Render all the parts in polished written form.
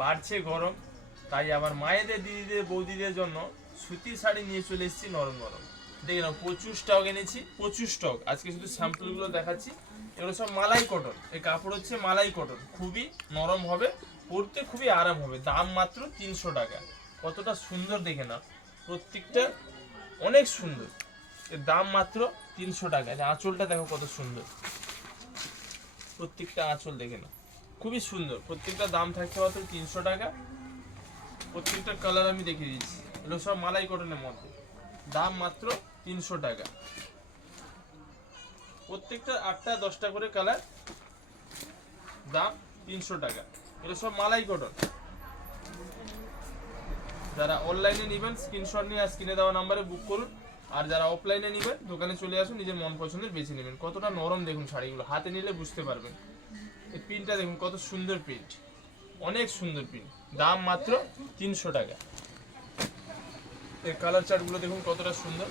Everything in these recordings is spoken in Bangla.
বাড়ছে গরম, তাই আবার মায়েদের, দিদিদের, বৌদিদের জন্য সুতির শাড়ি নিয়ে চলে এসেছি নরম নরম। দেখে নাও, প্রচুর স্টক এনেছি, প্রচুর স্টক। আজকে শুধু স্যাম্পলগুলো দেখাচ্ছি। এগুলো সব মালাই কটন, এই কাপড় হচ্ছে মালাই কটন, খুবই নরম হবে, পরতে খুবই আরাম হবে। দাম মাত্র 300 টাকা। কতটা সুন্দর দেখে নাও, প্রত্যেকটা অনেক সুন্দর। এর দাম মাত্র 300 টাকা। আঁচলটা দেখো কত সুন্দর, প্রত্যেকটা আঁচল দেখে নাও, খুবই সুন্দর। প্রত্যেকটা দাম থাকছে মাত্র 300 টাকা। প্রত্যেকটা কালার আমি দেখিয়ে দিচ্ছি, এগুলো সব মালাই কটনের মধ্যে। দাম মাত্র 300 টাকা। প্রত্যেকটা 8টা 10টা করে কালার, দাম 300 টাকা। এগুলো সব মালাই কটন। যারা অনলাইনে নেবেন স্ক্রিনশট নিয়ে স্ক্রিনে দেওয়া নাম্বারে বুক করুন। আর যারা অফলাইনে নেবেন দোকানে চলে আসুন, নিজের মন পছন্দের বেছে নেবেন। কতটা নরম দেখুন শাড়িগুলো, হাতে নিলে বুঝতে পারবেন। এই প্রিন্টটা দেখুন কত সুন্দর প্রিন্ট, অনেক সুন্দর প্রিন্ট। দাম মাত্র 300 টাকা। এর কালার চার্টগুলো দেখুন কতটা সুন্দর।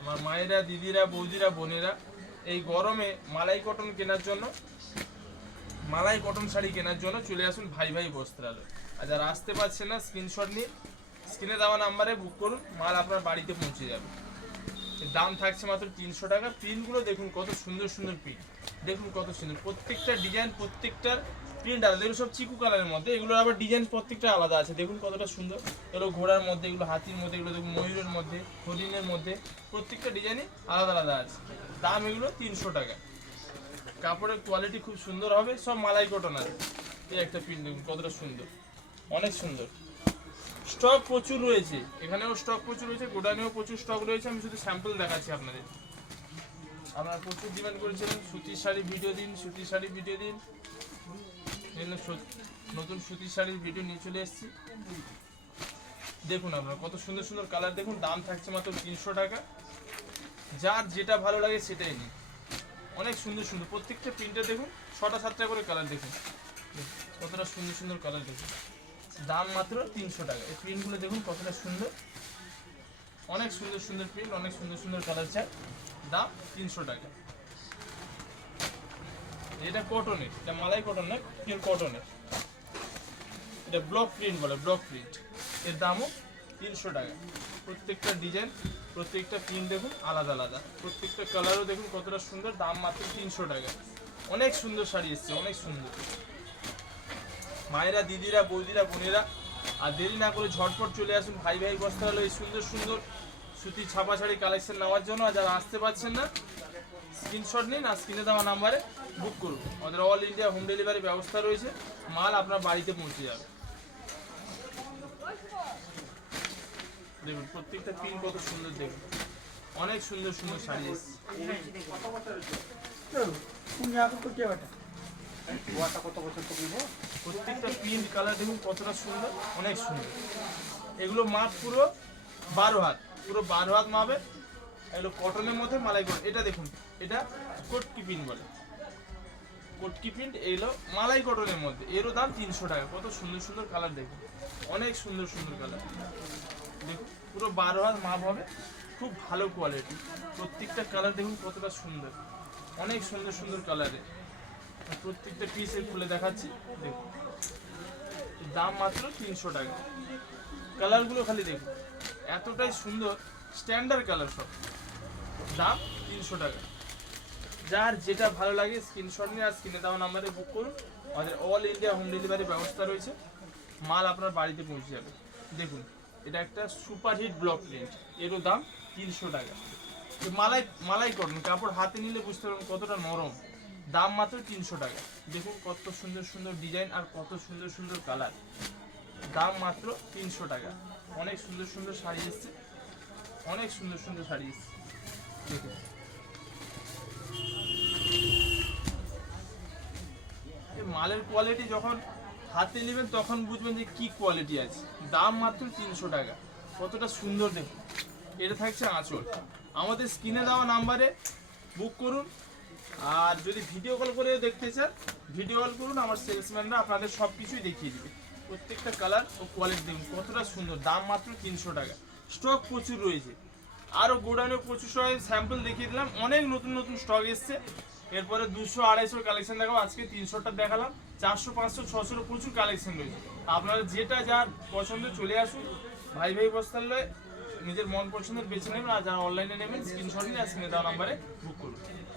আমার মায়েরা, দিদিরা, বৌদিরা, বোনেরা, এই গরমে মালাই কটন কেনার জন্য, মালাই কটন শাড়ি কেনার জন্য চলে আসুন ভাই ভাই বস্ত্রালয়। আর যারা আসতে পারছে না স্ক্রিনশট নিয়ে স্ক্রিনে দেওয়া নাম্বারে বুক করুন, মাল আপনার বাড়িতে পৌঁছে যাবে। দাম থাকছে মাত্র 300 টাকা। প্রিন্টগুলো দেখুন কত সুন্দর সুন্দর প্রিন্ট, দেখুন কত সুন্দর। প্রত্যেকটা ডিজাইন, প্রত্যেকটার প্রিন্ট আলাদা। এগুলো সব চিকু কালারের মধ্যে, এগুলোর আবার ডিজাইন প্রত্যেকটা আলাদা আছে। দেখুন কতটা সুন্দর। এগুলো ঘোড়ার মধ্যে, এগুলো হাতির মধ্যে, এগুলো দেখুন ময়ূরের মধ্যে, হরিণের মধ্যে, প্রত্যেকটা ডিজাইনই আলাদা আলাদা আছে। দাম এগুলো 300 টাকা। কাপড়ের কোয়ালিটি খুব সুন্দর হবে, সব মালাই কটন আছে। এই একটা প্রিন্ট দেখুন কতটা সুন্দর, অনেক সুন্দর। স্টক প্রচুর রয়েছে, এখানেও স্টক প্রচুর রয়েছে, গোডাউনেও প্রচুর স্টক রয়েছে। আমি শুধু স্যাম্পল দেখাচ্ছি আপনাদের। আপনারা প্রচুর ডিমান্ড করেছিলেন সুতির শাড়ি ভিডিও দিন, সুতির শাড়ি ভিডিও দিন। নতুন সুতির শাড়ির ভিডিও নিয়ে চলে এসেছি। দেখুন আপনারা কত সুন্দর সুন্দর কালার দেখুন। দাম থাকছে মাত্র 300 টাকা। যার যেটা ভালো লাগে সেটাই নিন। অনেক সুন্দর সুন্দর প্রত্যেকটা প্রিন্টে দেখুন, 6টা 7টা করে কালার দেখুন, কতটা সুন্দর সুন্দর কালার দেখুন। দাম মাত্র 300 টাকা। এই প্রিন্টগুলো দেখুন কতটা সুন্দর, অনেক সুন্দর সুন্দর প্রিন্ট, অনেক সুন্দর সুন্দর কালার চাই। দাম 300 টাকা। এটা কটনের, এটা মালাই কটন না, পিওর কটনের। এটা ব্লক প্রিন্ট বলে, ব্লক প্রিন্ট। এর দামও 300 টাকা। প্রত্যেকটা ডিজাইন, প্রত্যেকটা প্রিন্ট দেখুন আলাদা আলাদা। প্রত্যেকটা কালারও দেখুন কতটা সুন্দর। দাম মাত্র 300 টাকা। অনেক সুন্দর শাড়ি এসছে, অনেক সুন্দর। মায়েরা, দিদিরা, বৌদিরা, বোনেরা, আর দেরি না করে ঝটপট চলে আসুন ভাই ভাই বস্ত্রালয় এই সুন্দর সুন্দর সুতি ছাপা শাড়ি কালেকশন নেওয়ার জন্য। আর যারা আসতে পারছেন না স্ক্রিনশট নিন আর স্ক্রিনে দেওয়া নাম্বারে বুক করুন। আমাদের অল ইন্ডিয়া হোম ডেলিভারি ব্যবস্থা রয়েছে, মাল আপনার বাড়িতে পৌঁছে যাবে। দেখুন প্রত্যেকটা প্রিন্ট কত সুন্দর, দেখুন অনেক সুন্দর সুন্দর শাড়ি এসছে। প্রত্যেকটা প্রিন্ট কালার দেখুন কতটা সুন্দর, অনেক সুন্দর। এগুলো মাপ পুরো 12 হাত, পুরো 12 হাত মাপে। এগুলো কটনের মধ্যে মালাই কটন। এটা দেখুন, এটা কটকি প্রিন্ট বলে, কটকি প্রিন্ট। এগুলো মালাই কটনের মধ্যে, এরও দাম 300 টাকা। কত সুন্দর সুন্দর কালার দেখুন, অনেক সুন্দর সুন্দর কালার দেখুন। পুরো 12 হাত মাপ হবে, খুব ভালো কোয়ালিটি। প্রত্যেকটা কালার দেখুন কতটা সুন্দর, অনেক সুন্দর সুন্দর কালারে। প্রত্যেকটা পিসের খুলে দেখাচ্ছি, দেখুন দাম মাত্র 300 টাকা। কালারগুলো খালি দেখুন, এতটাই সুন্দর, স্ট্যান্ডার্ড কালার সব। দাম 300 টাকা। যার যেটা ভালো লাগে স্ক্রিনশট নিয়ে আর স্ক্রিনে দেওয়া নাম্বারে বুক করুন। আমাদের অল ইন্ডিয়া হোম ডেলিভারি ব্যবস্থা রয়েছে, মাল আপনার বাড়িতে পৌঁছে যাবে। দেখুন এটা একটা সুপারহিট ব্লক প্রিন্ট, এরও দাম 300 টাকা। মালাই মালাই কটন কাপড়, হাতে নিলে বুঝতে পারবেন কতটা নরম। দাম মাত্র 300 টাকা। দেখুন কত সুন্দর সুন্দর ডিজাইন আর কত সুন্দর সুন্দর কালার। দাম মাত্র 300 টাকা। অনেক সুন্দর সুন্দর শাড়ি এসছে, অনেক সুন্দর সুন্দর শাড়ি এসছে। দেখুন মালের কোয়ালিটি যখন হাতে নেবেন তখন বুঝবেন যে কি কোয়ালিটি আছে। দাম মাত্র 300 টাকা। কতটা সুন্দর দেখুন। এটা থাকছে আঁচল। আমাদের স্ক্রিনে দেওয়া নাম্বারে বুক করুন। আর যদি ভিডিও কল করে দেখতে চান ভিডিও কল করুন, আমার সেলসম্যানরা আপনাদের সব কিছুই দেখিয়ে দেবে। প্রত্যেকটা কালার ও কোয়ালিটি দেখুন কতটা সুন্দর। দাম মাত্র 300 টাকা। স্টক প্রচুর রয়েছে, আরও গোডাউনে প্রচুর স্টক। স্যাম্পল দেখিয়ে দিলাম, অনেক নতুন নতুন স্টক এসছে। এরপরে 200 250 কালেকশন দেখাবো, আজকে 300টা দেখালাম। 400 500 600 প্রচুর কালেকশন রয়েছে। আপনারা যেটা যার পছন্দ চলে আসুন, ভাই ভাই বস্তালে নিজের মন পছন্দের বেছে নেবেন। আর যারা অনলাইনে নেবেন স্ক্রিনশট নিয়ে স্ক্রিনে দেওয়া নাম্বারে বুক করুন।